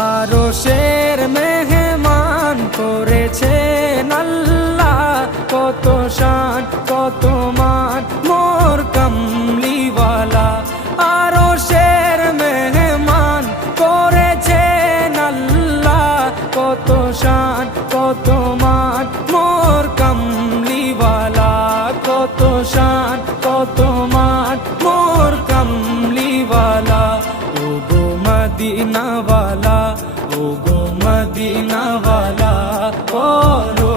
আরশের মেহমান করেছেন আল্লাহ, কত শান কত মান মোর কামলিওয়ালা। আরশের মেহমান করেছেন আল্লাহ, কত শান কত মান মোর কামলিওয়ালা, কত শান কত মান মোর কামলিওয়ালা। ও গো মদিনাওয়ালা, ও গো মদিনাওয়ালা, করো